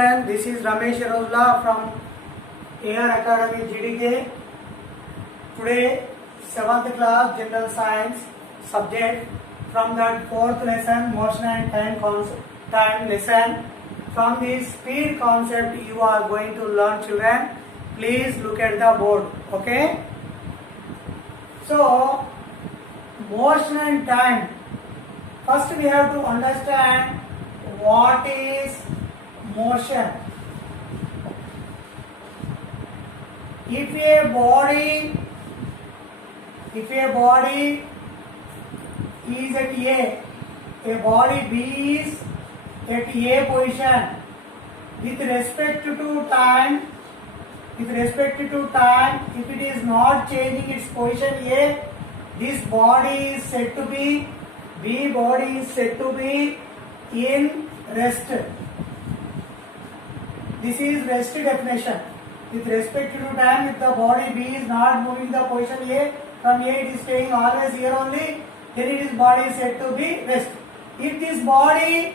children, this is Ramesh Rosla from AR Academy GDK. Today 7th class General Science subject from that 4th lesson motion and time lesson. From this speed concept you are going to learn, children. Please look at the board. Okay. So motion and time. First we have to understand what is motion. If a body is at a body B is at A position with respect to time, if it is not changing its position A, this body is said to be, B body is said to be in rest. This is rest definition. With respect to time, if the body B is not moving the position A, from A it is staying always here only, then it is body is said to be rest. If this body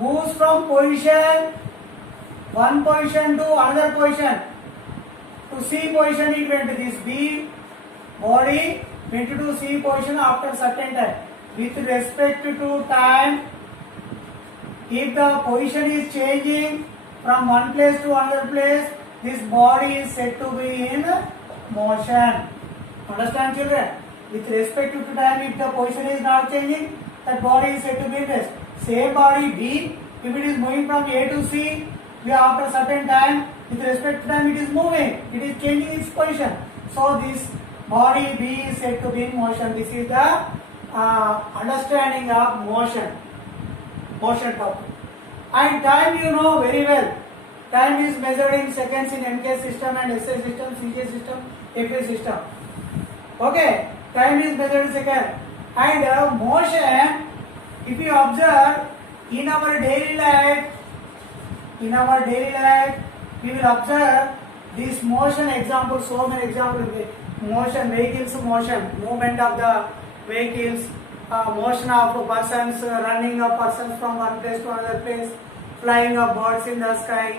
moves from one position to another position, to C position it went, this B body went to C position after certain time. With respect to time, if the position is changing from one place to another place, this body is said to be in motion. Understand, children? With respect to time, if the position is not changing, that body is said to be in rest. Same body B, if it is moving from A to C, after certain time, with respect to time, it is moving. It is changing its position. So this body B is said to be in motion. This is the understanding of motion topic. And time you know very well. Time is measured in seconds in MK system and SI system, CJ system, FA system. Okay, time is measured in seconds. And motion, if you observe in our daily life, we will observe this motion example, so many examples. Motion, vehicles motion, movement of the vehicles, motion of persons, running of persons from one place to another place, flying of birds in the sky,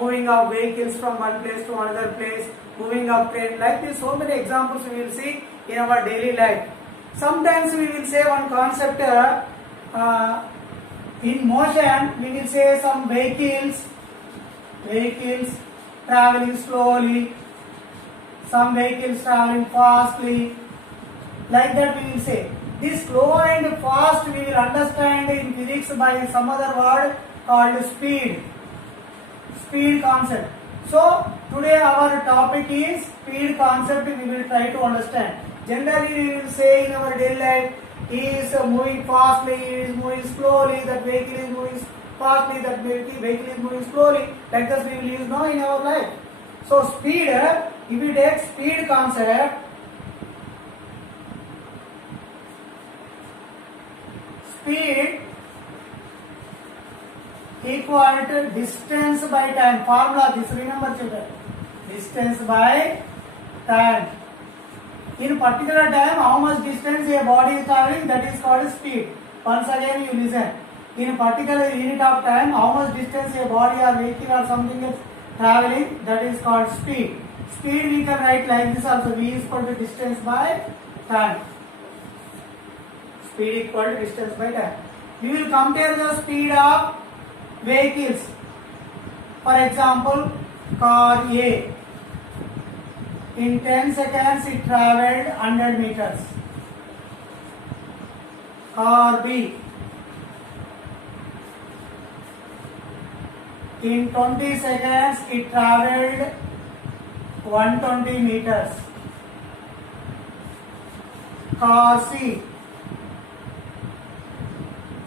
moving of vehicles from one place to another place, moving of train. Like this, so many examples we will see in our daily life. Sometimes we will say one concept in motion. We will say some vehicles traveling slowly, some vehicles traveling fastly. Like that we will say. This slow and fast we will understand in physics by some other word called speed concept. So today our topic is speed concept. We will try to understand. Generally we will say in our daily life, he is moving fastly, he is moving slowly, that vehicle is moving fastly, that vehicle is moving slowly. Like this we will use now in our life. So speed, if we take speed concept, speed equal to distance by time. Formula, this remember, children. Distance by time. In particular time, how much distance a body is traveling, that is called speed. Once again you listen. In particular unit of time, how much distance a body or vehicle or something is traveling, that is called speed. Speed we can write like this also. V is equal to distance by time. Speed equal to distance by time. We will compare the speed of vehicles. For example, car A. In 10 seconds it travelled 100 meters. Car B. In 20 seconds it travelled 120 meters. Car C.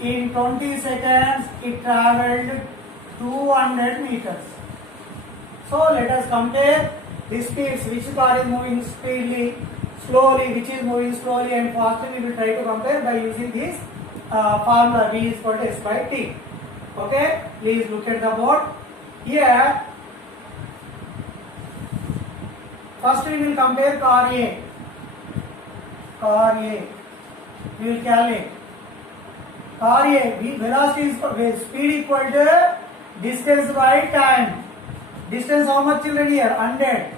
In 20 seconds it travelled 200 meters. So let us compare the speeds, which car is moving speedily, slowly, which is moving slowly and fastly. We will try to compare by using this formula V is equal to S by T. Okay, please look at the board. Here, first we will compare car A. We will calculate. Car A, velocity is speed equal to Distance by time. Distance how much children here? 100.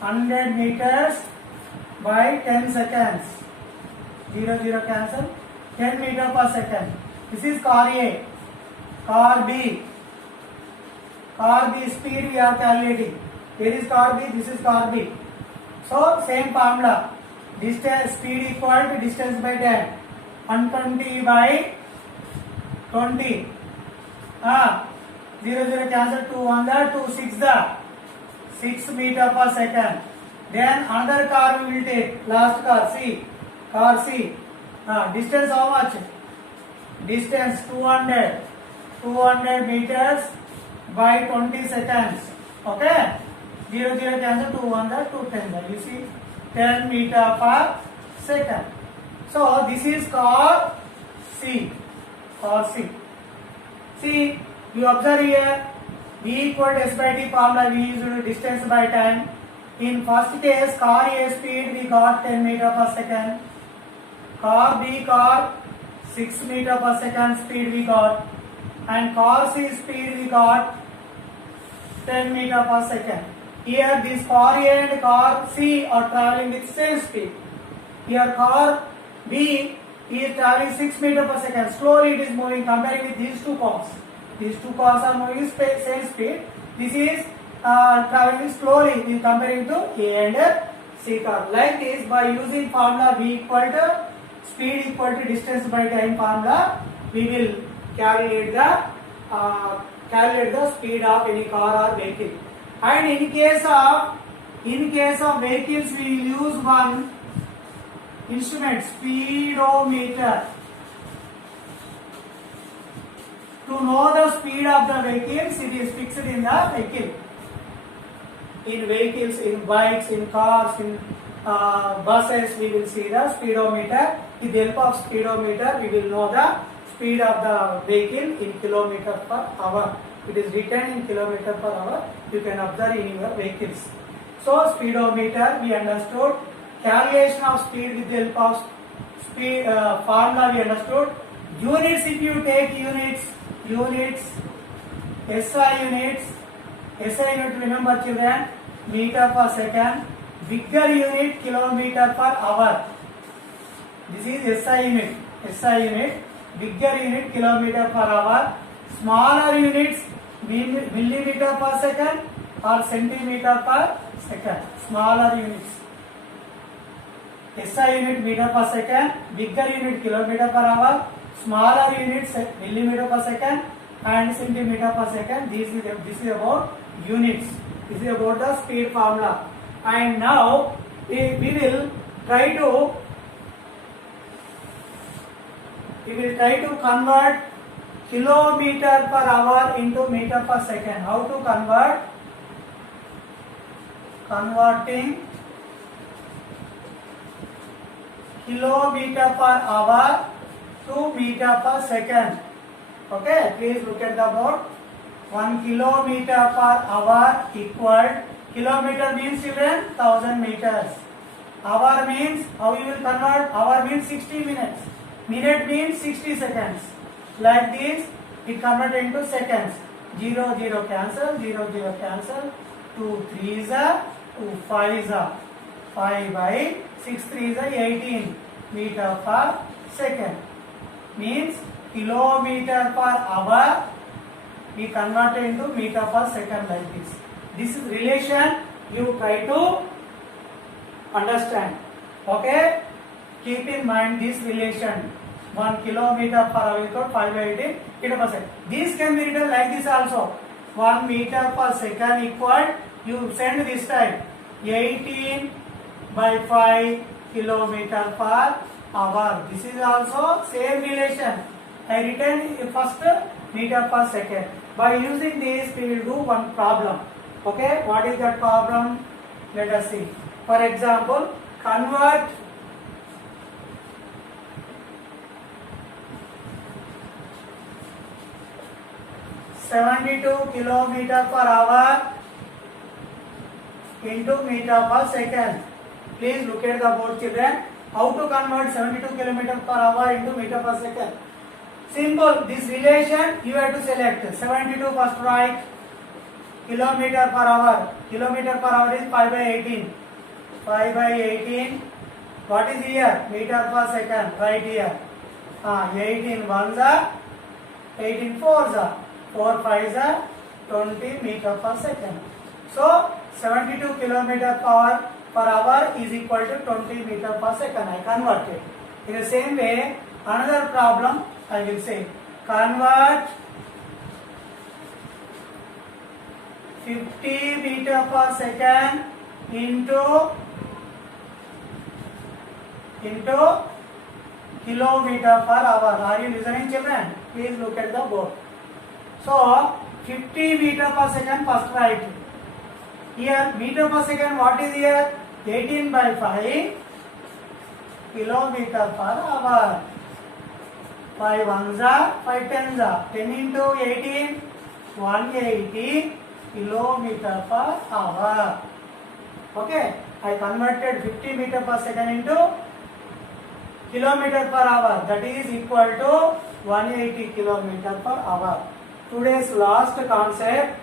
100 meters by 10 seconds. 0, 0 cancel. 10 meter per second. This is car A. Car B. Car B speed we are calculating. Here is car B, this is car B. So same formula. Distance speed equal to distance by time. 120 by 20. 0, 0 cancel. 2 on the 2 6 the 6 meter per second. Then another car we will take. Last car C. Car C. Distance how much? Distance 200. 200 meters by 20 seconds. Okay. 0, 0 cancel. 2 on the 2 10 the. You see 10 meter per second. So this is car C. Car C. See, you observe here, V equal to S by T formula we used distance by time. In first case, car A speed we got 10 meter per second. Car B car 6 meter per second speed we got. And car C speed we got 10 meter per second. Here this car A and car C are traveling with same speed. Here car B is traveling 6 meter per second. Slowly it is moving comparing with these two cars. These two cars are moving same speed. This is traveling slowly in comparing to A and C car. Like this, by using formula V equal to speed equal to distance by time formula, we will calculate the speed of any car or vehicle. And in case of vehicles, we will use one instrument, speedometer, to know the speed of the vehicles. It is fixed in the vehicle. In vehicles, in bikes, in cars, in buses, we will see the speedometer. With the help of speedometer, we will know the speed of the vehicle in kilometer per hour. It is written in kilometer per hour. You can observe in your vehicles. So speedometer we understood. Calculation of speed with the help of speed formula we understood. Units, if you take units, SI unit, remember children, meter per second. Bigger unit, kilometer per hour. This is SI unit. Bigger unit, kilometer per hour. Smaller units, millimeter per second or centimeter per second. Smaller units. SI unit, meter per second. Bigger unit, kilometer per hour. Smaller units, millimeter per second and centimeter per second. This is about units. This is about the speed formula. And now we will try to convert kilometer per hour into meter per second. How to convert? Converting kilometer per hour to meter per second. Okay, please look at the board. 1 kilometer per hour equal, kilometer means children 1000 meters. Hour means, how you will convert? Hour means 60 minutes. Minute means 60 seconds. Like this, it converted into seconds. 0, 0 cancel, 0, 0 cancel. 2 3 is a, 2 5 is a, 5 by 6 3 is a 18 meter per second. Means kilometer per hour we converted into meter per second like this. This is relation you try to understand. Okay? Keep in mind this relation. 1 kilometer per hour equal 5 by 18 meter per second. This can be written like this also. 1 meter per second equal, you send this time, 18 by 5 kilometer per hour. This is also same relation. I written first meter per second. By using this, we will do one problem. Okay, what is that problem? Let us see. For example, convert (72 kilometer per hour) into meter per second. Please look at the board, children. How to convert 72 kilometer per hour into meter per second? Simple. This relation you have to select. 72 first right. Kilometer per hour. Kilometer per hour is 5 by 18. 5 by 18. What is here? Meter per second. Right here. 18 ones are 18 fours are 4 fives are 20 meter per second. So 72 kilometer per hour is equal to 20 meter per second. I converted. In the same way, another problem I will say, convert 50 meter per second into kilometer per hour. Are you listening, children? Please look at the board. So 50 meter per second first write. Here meter per second, what is here? 18 by 5 kilometer per hour. 5 ones are 5 tens are 10 into 18 180 kilometer per hour. Okay, I converted 50 meter per second into kilometer per hour, that is equal to 180 kilometer per hour. Today's last concept,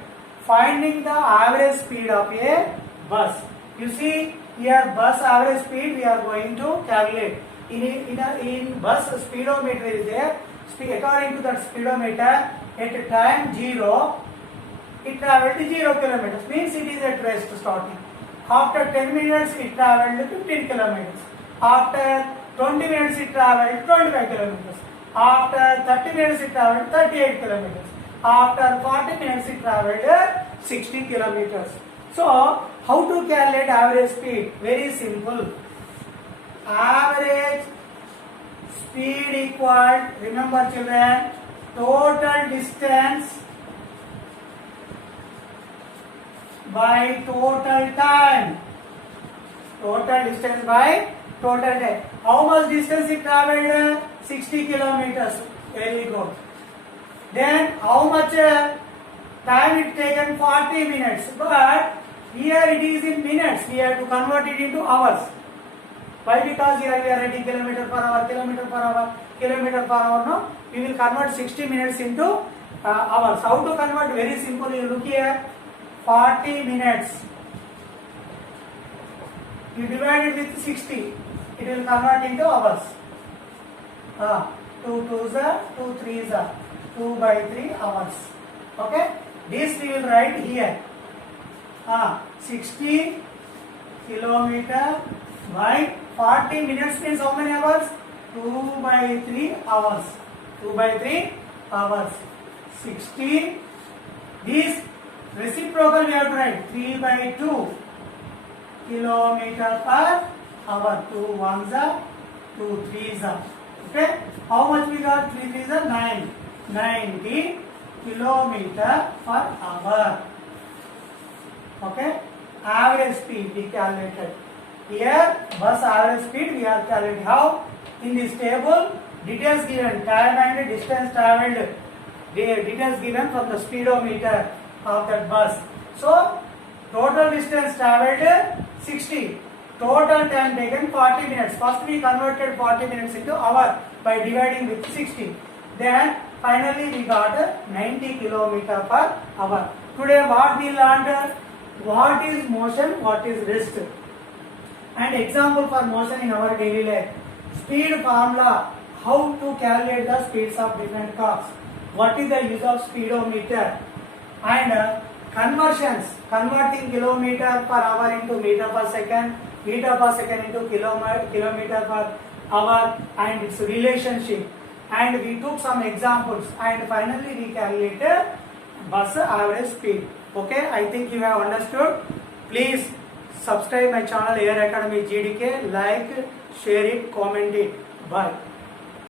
finding the average speed of a bus. You see here, bus average speed we are going to calculate. In bus speedometer is there. According to that speedometer, at time 0 it travelled 0 kilometers, means it is at rest starting. After 10 minutes it travelled 15 kilometers. After 20 minutes it travelled 25 kilometers. After 30 minutes it travelled 38 kilometers. After 40 minutes it travelled 60 kilometers. So how to calculate average speed? Very simple. Average speed equal, remember children, total distance by total time. Total distance by total time. How much distance it travelled? 60 kilometers. Very good. Then how much time it taken? 40 minutes. But here it is in minutes. We have to convert it into hours. Why? Because here we are writing kilometer per hour, kilometer per hour, kilometer per hour. No, we will convert 60 minutes into hours. How to convert? Very simple. You look here. 40 minutes. You divide it with 60. It will convert into hours. 2 twos are 2 threes are 2 by 3 hours. Okay. This we will write here. 60 kilometer by 40 minutes means how many hours? 2 by 3 hours. 2 by 3 hours. 60. This reciprocal we have to write 3 by 2 kilometer per hour. 2 ones are 2 threes are. Okay. How much we got? 3 threes are 9. 90 kilometer per hour. Okay. Average speed we calculated. Here bus average speed we are calculating. How? In this table, details given, time and distance travelled. Details given from the speedometer of that bus. So total distance travelled 60. Total time taken 40 minutes. First we converted 40 minutes into hour by dividing with 60. Then finally we got 90 kilometer per hour. Today what we learned? What is motion? What is rest? And example for motion in our daily life. Speed formula. How to calculate the speeds of different cars. What is the use of speedometer? And conversions. Converting kilometer per hour into meter per second. Meter per second into kilometer per hour. And its relationship. And we took some examples. And finally we calculated bus average speed. Okay, I think you have understood. Please subscribe my channel Air Academy GDK, like, share it, comment it. Bye.